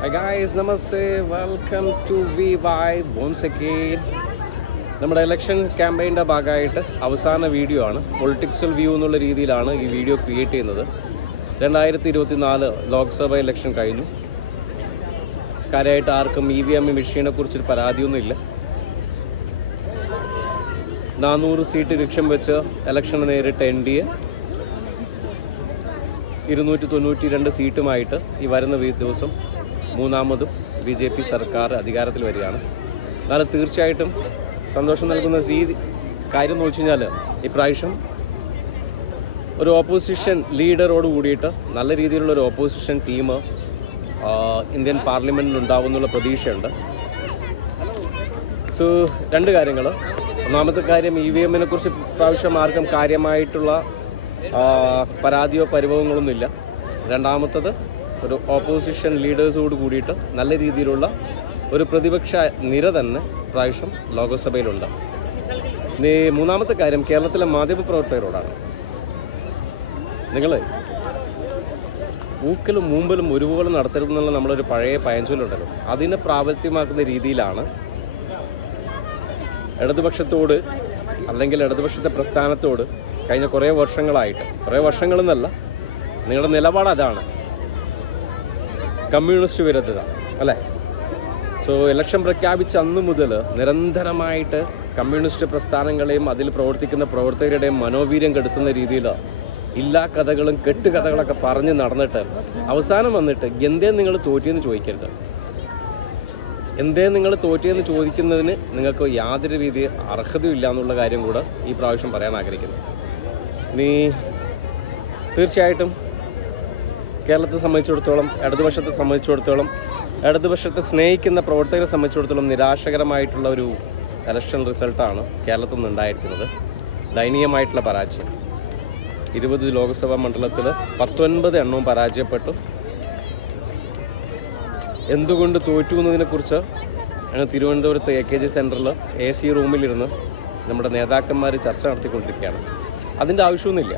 Hi guys namaste welcome to V Y ബോൺസെക്കി നമ്മുടെ election ക്യാമ്പയിന്റെ ഭാഗമായിട്ട് അവസാന വീഡിയോ ആണ്. പൊളിറ്റിക്സൽ വ്യൂ എന്നുള്ള രീതിയിലാണ് ഈ വീഡിയോ ക്രിയേറ്റ് ചെയ്യുന്നത്. രണ്ടായിരത്തി ഇരുപത്തി നാല് ലോക്സഭ ഇലക്ഷൻ കഴിഞ്ഞു. കാര്യമായിട്ട് ആർക്കും ഇ വി എം മെഷീനെ കുറിച്ചൊരു പരാതിയൊന്നുമില്ല നാനൂറ് സീറ്റ് ലക്ഷ്യം വെച്ച് ഇലക്ഷൻ നേരിട്ട എൻ ഡി എ ഇരുന്നൂറ്റി തൊണ്ണൂറ്റി രണ്ട് സീറ്റുമായിട്ട് ഈ വരുന്ന ദിവസം മൂന്നാമതും ബി ജെ പി സർക്കാർ അധികാരത്തിൽ വരികയാണ്. എന്നാലും തീർച്ചയായിട്ടും സന്തോഷം നൽകുന്ന രീതി കാര്യം എന്ന് വെച്ച് കഴിഞ്ഞാൽ ഇപ്രാവശ്യം ഒരു ഓപ്പോസിഷൻ ലീഡറോട് കൂടിയിട്ട് നല്ല രീതിയിലുള്ള ഒരു ഓപ്പോസിഷൻ ടീം ഇന്ത്യൻ പാർലമെന്റിൽ ഉണ്ടാവുന്നുള്ള പ്രതീക്ഷയുണ്ട്. സോ രണ്ട് കാര്യങ്ങൾ ഒന്നാമത്തെ കാര്യം ഇ വി എമ്മിനെ കുറിച്ച് ഇപ്രാവശ്യം ആർക്കും കാര്യമായിട്ടുള്ള പരാതിയോ പരിഭവങ്ങളൊന്നുമില്ല. രണ്ടാമത്തത് ഒരു ഓപ്പോസിഷൻ ലീഡേഴ്സോട് കൂടിയിട്ട് നല്ല രീതിയിലുള്ള ഒരു പ്രതിപക്ഷ നിര തന്നെ പ്രാവശ്യം ലോകസഭയിലുണ്ട്. മൂന്നാമത്തെ കാര്യം കേരളത്തിലെ മാധ്യമപ്രവർത്തകരോടാണ്. നിങ്ങൾ ഊക്കലും മൂമ്പലും ഒരുപോലെ നടത്തരുതെന്നുള്ള നമ്മളൊരു പഴയ പയഞ്ചൊല്ലുണ്ടല്ലോ അതിനെ പ്രാവർത്തികമാക്കുന്ന രീതിയിലാണ് ഇടതുപക്ഷത്തോട് അല്ലെങ്കിൽ ഇടതുപക്ഷത്തെ പ്രസ്ഥാനത്തോട് കഴിഞ്ഞ കുറേ വർഷങ്ങളായിട്ട് കുറേ വർഷങ്ങളെന്നല്ല നിങ്ങളുടെ നിലപാട് അതാണ്. കമ്മ്യൂണിസ്റ്റ് വിരുദ്ധത അല്ലേ? സോ ഇലക്ഷൻ പ്രഖ്യാപിച്ച അന്ന് മുതൽ നിരന്തരമായിട്ട് കമ്മ്യൂണിസ്റ്റ് പ്രസ്ഥാനങ്ങളെയും അതിൽ പ്രവർത്തിക്കുന്ന പ്രവർത്തകരുടെയും മനോവീര്യം കെടുത്തുന്ന രീതിയിൽ എല്ലാ കഥകളും കെട്ടുകഥകളൊക്കെ പറഞ്ഞ് നടന്നിട്ട് അവസാനം വന്നിട്ട് എന്തേ നിങ്ങൾ തോറ്റിയെന്ന് ചോദിക്കരുത്. എന്തേ നിങ്ങൾ തോറ്റിയെന്ന് ചോദിക്കുന്നതിന് നിങ്ങൾക്ക് യാതൊരു രീതി അർഹതയില്ല എന്നുള്ള കാര്യം കൂടെ ഈ പ്രാവശ്യം പറയാൻ ആഗ്രഹിക്കുന്നു. നീ തീർച്ചയായിട്ടും കേരളത്തെ സംബന്ധിച്ചിടത്തോളം ഇടതുപക്ഷത്തെ സംബന്ധിച്ചിടത്തോളം ഇടതുപക്ഷത്തെ സ്നേഹിക്കുന്ന പ്രവർത്തകരെ സംബന്ധിച്ചിടത്തോളം നിരാശകരമായിട്ടുള്ള ഒരു ഇലക്ഷൻ റിസൾട്ടാണ് കേരളത്തിൽ നിന്ന് ഉണ്ടായിരിക്കുന്നത്. ദയനീയമായിട്ടുള്ള പരാജയം. ഇരുപത് ലോക്സഭാ മണ്ഡലത്തിൽ പത്തൊൻപത് എണ്ണവും പരാജയപ്പെട്ടു. എന്തുകൊണ്ട് തോറ്റു എന്നതിനെക്കുറിച്ച് ഞങ്ങൾ തിരുവനന്തപുരത്ത് എ കെ ജി സെന്ററിൽ എ സി റൂമിലിരുന്ന് നമ്മുടെ നേതാക്കന്മാർ ചർച്ച നടത്തിക്കൊണ്ടിരിക്കുകയാണ്. അതിന്റെ ആവശ്യമൊന്നുമില്ല.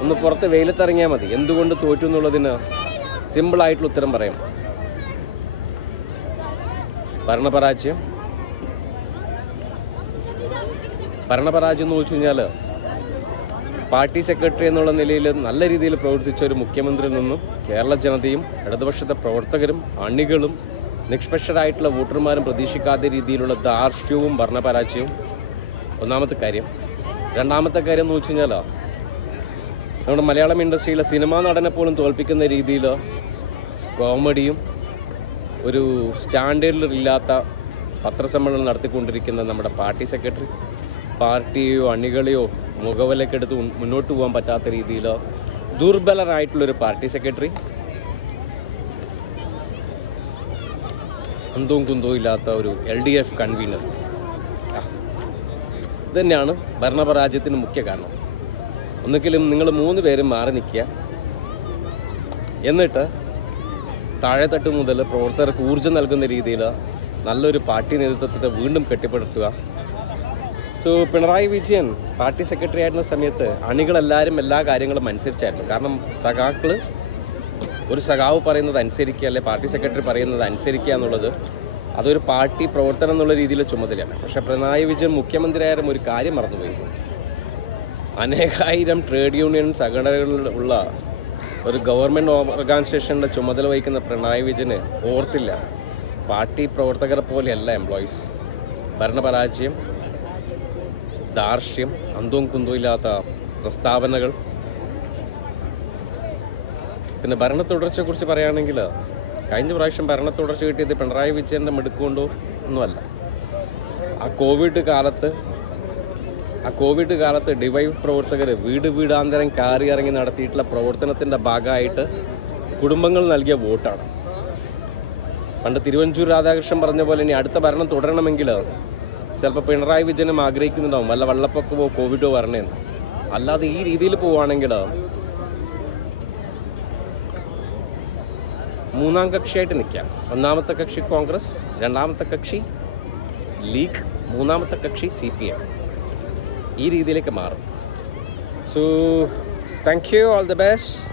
ഒന്ന് പുറത്ത് വെയിലത്തിറങ്ങിയാൽ മതി. എന്തുകൊണ്ട് തോറ്റു എന്നുള്ളതിന് സിമ്പിളായിട്ടുള്ള ഉത്തരം പറയാം. ഭരണപരാജയം. ഭരണപരാജയം എന്ന് ചോദിച്ചു കഴിഞ്ഞാൽ പാർട്ടി സെക്രട്ടറി എന്നുള്ള നിലയിൽ നല്ല രീതിയിൽ പ്രവർത്തിച്ച ഒരു മുഖ്യമന്ത്രിയിൽ നിന്നും കേരള ജനതയും ഇടതുപക്ഷത്തെ പ്രവർത്തകരും അണികളും നിഷ്പക്ഷരായിട്ടുള്ള വോട്ടർമാരും പ്രതീക്ഷിക്കാത്ത രീതിയിലുള്ള ധാർഷ്ട്യവും ഭരണപരാജയവും. ഒന്നാമത്തെ കാര്യം. രണ്ടാമത്തെ കാര്യം എന്ന് വെച്ച് കഴിഞ്ഞാൽ നമ്മുടെ മലയാളം ഇൻഡസ്ട്രിയിലെ സിനിമാ നടനെ പോലും തോൽപ്പിക്കുന്ന രീതിയിൽ കോമഡിയും ഒരു സ്റ്റാൻഡേർഡിലില്ലാത്ത പത്രസമ്മേളനം നടത്തിക്കൊണ്ടിരിക്കുന്ന നമ്മുടെ പാർട്ടി സെക്രട്ടറി പാർട്ടിയെയോ അണികളെയോ മുഖവിലക്കെടുത്ത് മുന്നോട്ട് പോകാൻ പറ്റാത്ത രീതിയിൽ ദുർബലനായിട്ടുള്ളൊരു പാർട്ടി സെക്രട്ടറി. അന്തവും കുന്തവും ഇല്ലാത്ത ഒരു എൽ ഡി എഫ് കൺവീനർ. ഇതന്നെയാണ് ഭരണപരാജയത്തിന് മുഖ്യ കാരണം. ഒന്നുകിലും നിങ്ങൾ മൂന്ന് പേരും മാറി നിൽക്കുക. എന്നിട്ട് താഴെത്തട്ട് മുതൽ പ്രവർത്തകർക്ക് ഊർജം നൽകുന്ന രീതിയിൽ നല്ലൊരു പാർട്ടി നേതൃത്വത്തെ വീണ്ടും കെട്ടിപ്പടുത്തുക. So Pinarayi Vijayan party secretary ആയിരുന്ന സമയത്ത് അണികളെല്ലാവരും എല്ലാ കാര്യങ്ങളും അനുസരിച്ചായിരുന്നു. കാരണം സഖാക്കൾ ഒരു സഖാവ് പറയുന്നത് അനുസരിക്കുക അല്ലെ പാർട്ടി സെക്രട്ടറി പറയുന്നത് അനുസരിക്കുക എന്നുള്ളത് അതൊരു പാർട്ടി പ്രവർത്തനം എന്നുള്ള രീതിയിലെ ചുമതലയാണ്. പക്ഷേ പിണറായി വിജയൻ മുഖ്യമന്ത്രിയായാലും ഒരു കാര്യം മറന്നുപോയി. അനേകായിരം ട്രേഡ് യൂണിയൻ സംഘടനകളിൽ ഉള്ള ഒരു ഗവൺമെന്റ് ഓർഗനൈസേഷന്റെ ചുമതല വഹിക്കുന്ന പിണറായി വിജയന് ഓർത്തില്ല. പാർട്ടി പ്രവർത്തകരെ പോലെയല്ല എംപ്ലോയീസ് ഭരണപരാജയം ദാർഷ്യം അന്തവും കുന്തവും ഇല്ലാത്ത പ്രസ്താവനകൾ. പിന്നെ ഭരണ തുടർച്ചയെക്കുറിച്ച് പറയുകയാണെങ്കിൽ കഴിഞ്ഞ പ്രാവശ്യം ഭരണ തുടർച്ച കിട്ടിയത് പിണറായി വിജയന്റെ മെടുക്കുകൊണ്ടോ ഒന്നുമല്ല. ആ കോവിഡ് കാലത്ത് ആ കോവിഡ് കാലത്ത് ഡിവൈഫ് പ്രവർത്തകർ വീട് വീടാന്തരം കയറി ഇറങ്ങി നടത്തിയിട്ടുള്ള പ്രവർത്തനത്തിന്റെ ഭാഗമായിട്ട് കുടുംബങ്ങൾ നൽകിയ വോട്ടാണ്. പണ്ട് തിരുവഞ്ചൂർ രാധാകൃഷ്ണൻ പറഞ്ഞ പോലെ ഇനി അടുത്ത ഭരണം തുടരണമെങ്കിൽ ചിലപ്പോൾ പിണറായി വിജയനും ആഗ്രഹിക്കുന്നുണ്ടാവും വല്ല വെള്ളപ്പൊക്കമോ കോവിഡോ വരണേന്ന്. അല്ലാതെ ഈ രീതിയിൽ പോവുകയാണെങ്കിൽ മൂന്നാം കക്ഷിയായിട്ട് നിൽക്കാം. ഒന്നാമത്തെ കക്ഷി കോൺഗ്രസ് രണ്ടാമത്തെ കക്ഷി ലീഗ് മൂന്നാമത്തെ കക്ഷി സി പി എം. ഈ രീതിയിലേക്ക് മാറും. So thank you all the best